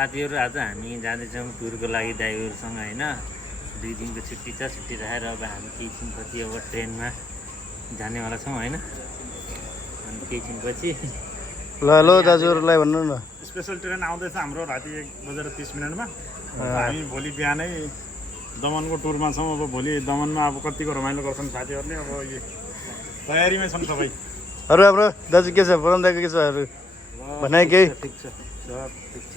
साथीहरू आज हामी जाँदैछौँ टुरको लागि ड्राइभरसँग होइन। 2 दिनको छुट्टी छ। छुट्टी राखेर अब हामी केही छिनपछि अब ट्रेनमा जानेवाला छौँ होइन। अनि केही छिनपछि ल दाजुहरूलाई भन्नु न। स्पेसल ट्रेन आउँदैछ हाम्रो राति 1:30 हामी भोलि बिहानै दमनको टुरमा छौँ। अब भोलि दमनमा अब कतिको रमाइलो गर्छन् साथीहरूले। अब यो तयारीमै छन् सबै। अरू हाम्रो दाजु के छ बरन्दाको के छ अरू भनाइ केही? ठिक छ ठिक छ।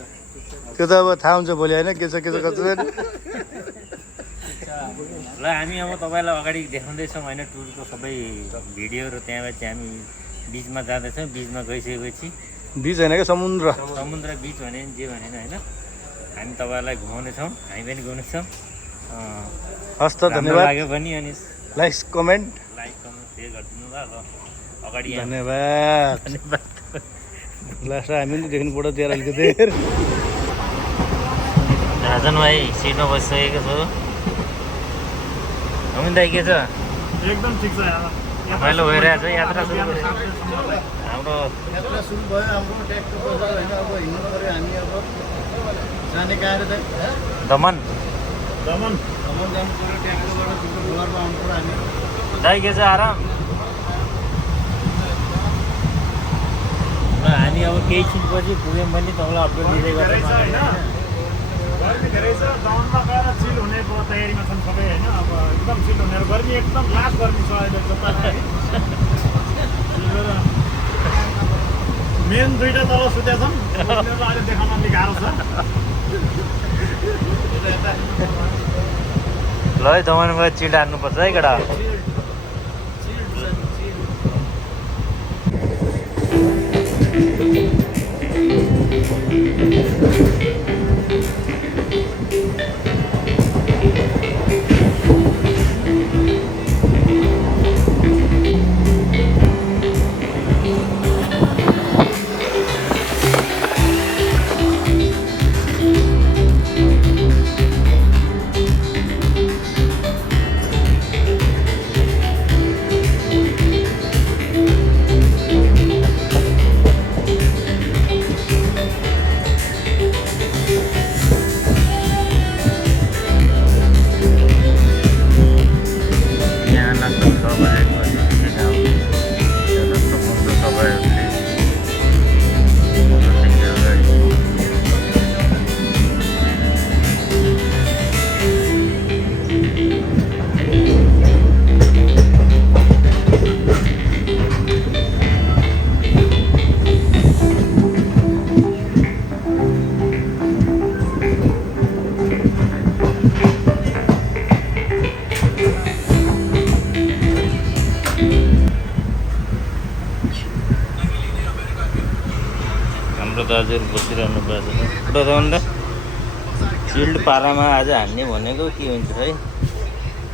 त्यो त अब थाहा हुन्छ भोलि होइन के छ कस्तो छैन। ल हामी अब तपाईँलाई अगाडि देखाउँदैछौँ होइन टुरको सबै भिडियोहरू। त्यहाँबाट चाहिँ हामी बिचमा जाँदैछौँ। बिचमा गइसकेपछि बिच होइन क्या समुद्र बिच भने जे भने होइन हामी तपाईँलाई घुमाउनेछौँ। हामी पनि घुम्नेछौँ। हस् त राम्रो धन्यवाद। लाग्यो पनि अनि लाइक कमेन्ट सेयर गरिदिनु ल। अब अगाडि धन्यवाद। लास्ट हामी नि देख्नु पऱ्यो त्यहाँ अलिकति। राजन भाइ सिटमा बसिसकेको छु। अमिन दाइ के छ? एकदम ठिक छ। रमाइलो भइरहेको छ यात्रा सुरु भयो। हाम्रो यात्रा सुरु भयो हाम्रो ट्र्याक्टर बजार होइन। अब हिँड्नु पऱ्यो हामी। अब जाने कहाँ त दमन जानु पऱ्यो ट्र्याक्टरबाट घरमा आउनु पऱ्यो हामी। दाइ के छ आराम? र हामी अब केही छिनपछि पुग्यौँ पनि तपाईँलाई अपडेट दिँदै गर्छौँ। गर्मी धेरै छ। दमनमा गएर चिल हुने तयारीमा छन् सबै होइन। अब एकदम चिल हुने गर्मी एकदम लास्ट गर्मी छ अहिले जता मेन 2टा तल सुत्या छन्। अहिले देखाउन अलिक गाह्रो छ। ल है दमनमा चिल्ड हान्नुपर्छ है केटा। दाजुहरू बसिरहनु भएको छ। अन्त चिल्ड पारामा आज हान्ने भनेको के हुन्छ है।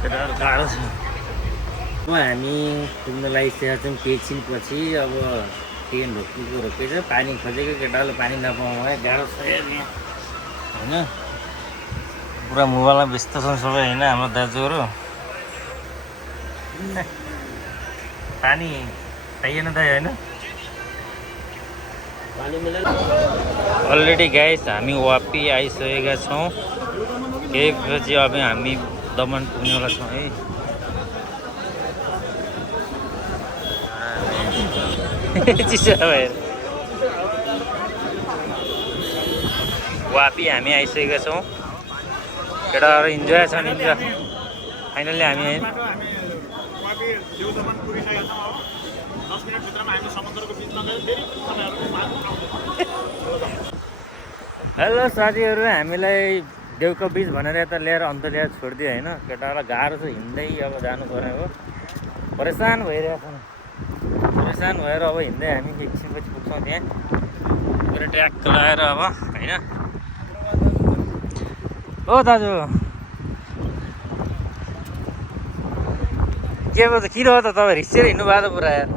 केटाहरू गाह्रो छ। अब हामी पुग्न लागिसकेका छौँ। केही छिनपछि अब ट्रेन रोकेको पानी खोजेको केटाहरूले पानी नपाउनु है गाह्रो छ हेर्ने होइन। पुरा मोबाइलमा व्यस्त छन् सबै होइन हाम्रो दाजुहरू। पानी पाइएन दाइ होइन। अलरेडी गाइस हामी वापी आइसकेका छौँ। केही पछि अब हामी दमन पुग्नेवाला छौँ है। चिसो भएर वापी हामी आइसकेका छौँ। केटाहरू इन्जोय छन्। इन्जोय फाइनल्ली हामी हेलो साथीहरू, हामीलाई देउको बिच भनेर यता ल्याएर अन्त ल्याएर छोडिदियो होइन। केटाहरूलाई गाह्रो छ हिँड्दै अब जानु परेको। परेसान भइरहेको छ। परेसान भएर अब हिँड्दै हामी एकछिनपछि पुग्छौँ त्यहाँ गएर ट्र्याक लगाएर अब होइन। ओ दाजु के भयो त? किन हो त तपाईँ रिसेर हिँड्नु भएको त पुरा यार।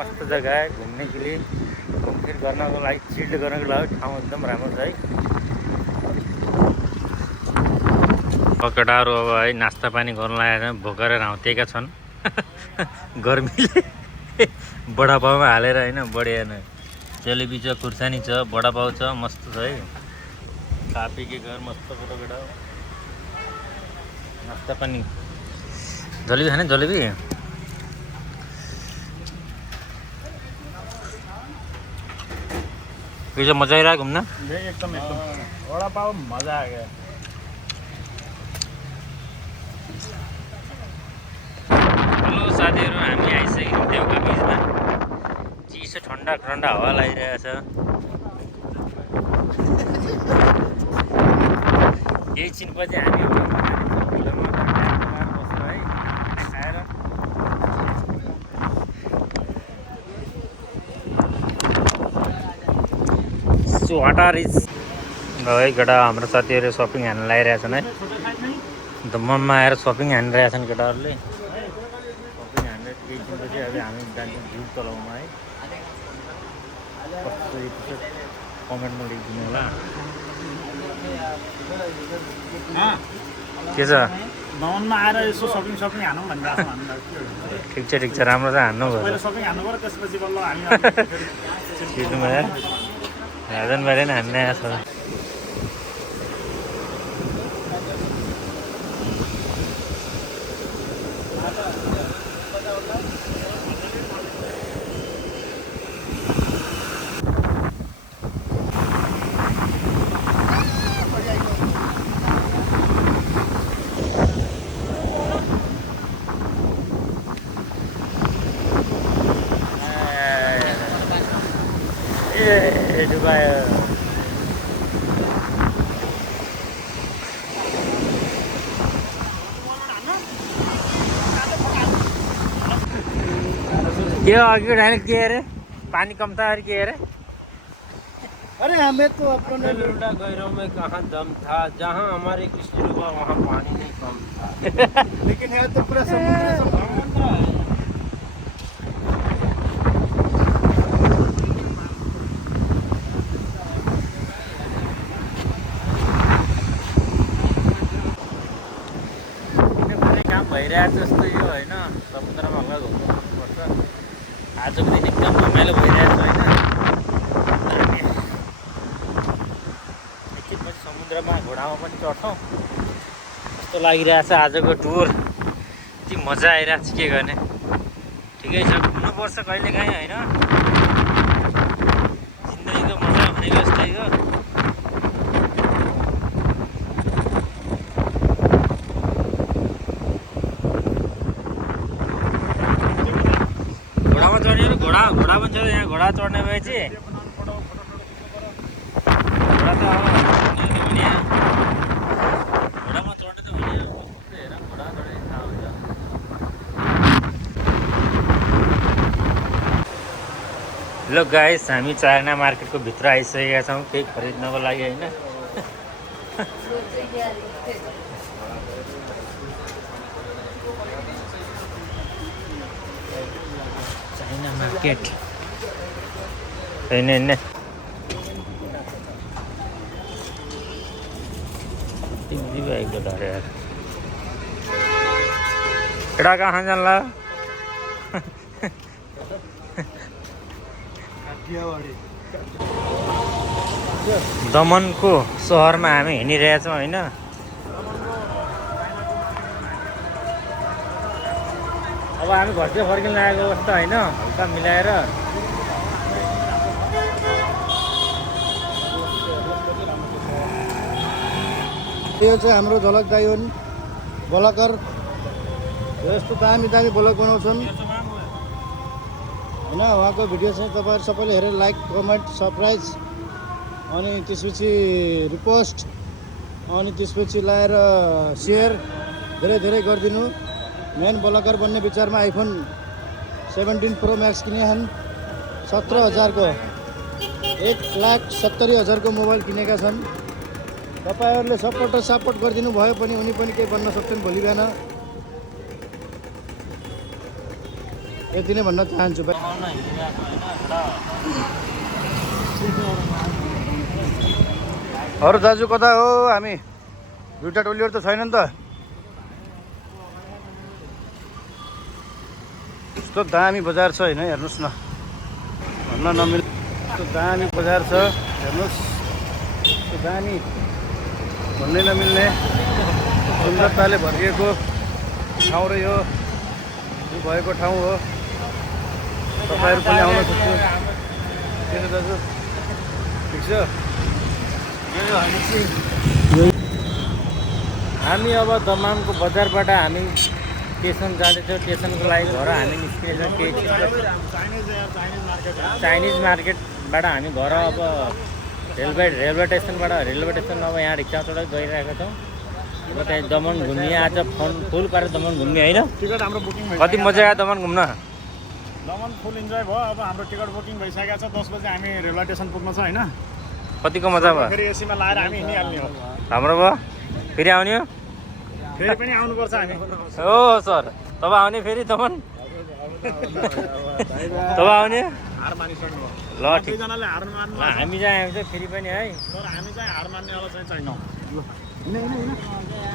मस्त जग्गा है घुम्ने के लिए। घुमफिर गर्नको लागि चिल्ड गर्नको लागि ठाउँ एकदम राम्रो छ है। केटाहरू अब है नास्ता पानी गर्न लागेर भोकेर राउतेका छन् गर्मीले बडापाउमा हालेर होइन बढिया नै जलेबी छ खुर्सानी छ बडापाउ छ मस्त छ है कापी के घर मस्त फोटो केटा नास्ता पानी जलेबी खाने जलेबी यो मजा आइरहेको घुम्न एकदम वडापाउ मजा आ गयो हेलो साथीहरू हामी आइसक्यौँ देउका बिचमा चिसो ठन्डा ठन्डा हावा लागिरहेछ केही छिनपछि हामी बस्नु है खाएर वाटर इज है केटा हाम्रो साथीहरू सपिङ हान्न लागिरहेछन् है दमनमा आएर सपिङ हानिरहेछन् केटाहरूले सपिङ हानेर केही दिनपछि अब हामी जान्छौँ भ्यू चलाउनु है कस्तो एपिसोड कमेन्टमा लेखिदिनु होला के छ दमनमा आएर यसो सपिङ हानौँ भनिरहेको ठिक छ राम्रो छ हान्नु पहिला सपिङ हान्नु पर्यो त्यसपछि बल्ल हामी छिटोमा राजन बारे नै हान्ने आएको छ डुबायो के हो अघि उठाएन के अरे पानी कम था अरे के अरे अरे हमें तो अपने लुंडा गैरों में कहाँ दम था जहाँ हमारे कृष्ण हुआ वहाँ पानी नहीं कम था लेकिन है तो पूरा समुद्र है भइरहेको जस्तो यो होइन समुद्रमा हल्का घुम्नु पर्छ आजको दिन एकदम रमाइलो भइरहेको छ होइन एकछिनपछि समुद्रमा घोडामा पनि चढ्छौँ कस्तो लागिरहेछ आजको टुर यति मजा आइरहेको छ के गर्ने ठिकै छ घुम्नुपर्छ कहिलेकाहीँ होइन जिन्दगीको मजा भनेको जस्तै हो घोडा पनि छ यहाँ घोडा चढ्ने भए चाहिँ घोडा त घोडामा चढ्ने त भने हेर घोडा चढे थाहा हुन्छ ल गाइस हामी चाइना मार्केटको भित्र आइसकेका छौँ केही खरिद्नको लागि होइन चाइना मार्केट होइन भाइको धरे यार केटा कहाँ जानला दमनको सहरमा हामी हिँडिरहेछौँ होइन अब हामी घर चाहिँ फर्किन लागेको अवस्था होइन हल्का मिलाएर यो चाहिँ हाम्रो झलक दाइ हुन् ब्लगर यस्तो दामी ब्लग बनाउँछन् होइन उहाँको भिडियो चाहिँ तपाईँहरू सबैले हेरेर लाइक कमेन्ट सब्सक्राइब अनि त्यसपछि रिपोस्ट अनि त्यसपछि लाएर सेयर धेरै धेरै गरिदिनु मेन ब्लगर बन्ने विचारमा आइफोन 17 प्रो मैक्स किने छन् 17,000 को 1,70,000 को मोबाइल किनेका छन् तपाईहरुले सपोर्ट गरिदिनु भयो पनि उनी पनि केही बन्न सक्छन् भोलि बिहान यति नै भन्न चाहन्छु अरु दाजु कता हो हामी दुईवटा टोलीहरू त छैन नि त। कस्तो दामी बजार छ होइन, हेर्नुहोस् न, भन्न नमिल्ने कस्तो दामी बजार छ हेर्नुहोस्। कस्तो दामी, भन्नै नमिल्ने सुन्दरताले भरिएको ठाउँ र यो भएको ठाउँ हो। तपाईँहरू पनि आउन सक्छु। के छ दाजु, ठिक छ? हामी अब दमामको बजारबाट हामी स्टेसन जाँदैछौँ। स्टेसनको लागि घर हामी निस्किनेछौँ। चाइनिज मार्केटबाट हामी घर अब रेलवे स्टेसनबाट रेलवे स्टेसन अब यहाँ रिक्साबाट गइरहेका छौँ। अब त्यहाँ दमन घुम्ने आज फुल पारेर दमन घुम्ने होइन। टिकट हाम्रो बुकिङ भयो। कति मजा आयो दमन घुम्न? दमन फुल इन्जोय भयो। अब हाम्रो टिकट बुकिङ भइसकेको छ। 10 बजे हामी रेलवे स्टेसन पुग्नु छ होइन। कतिको मजा भयो? फेरि एसीमा लाएर हामी हिँडिहाल्ने हो। राम्रो भयो। फेरि आउने हो? फेरि पनि आउनुपर्छ हामी। हो सर, तब आउने फेरि दमन? तब आउने? हार मानिसक्नु हो। ल ठिक, दुईजनाले हार मान्नु हामी चाहिँ आउँछ फेरि पनि है। तर हामी चाहिँ हार मान्नेवाला चाहिँ छैनौँ। ल हिँड हिँड हिँड।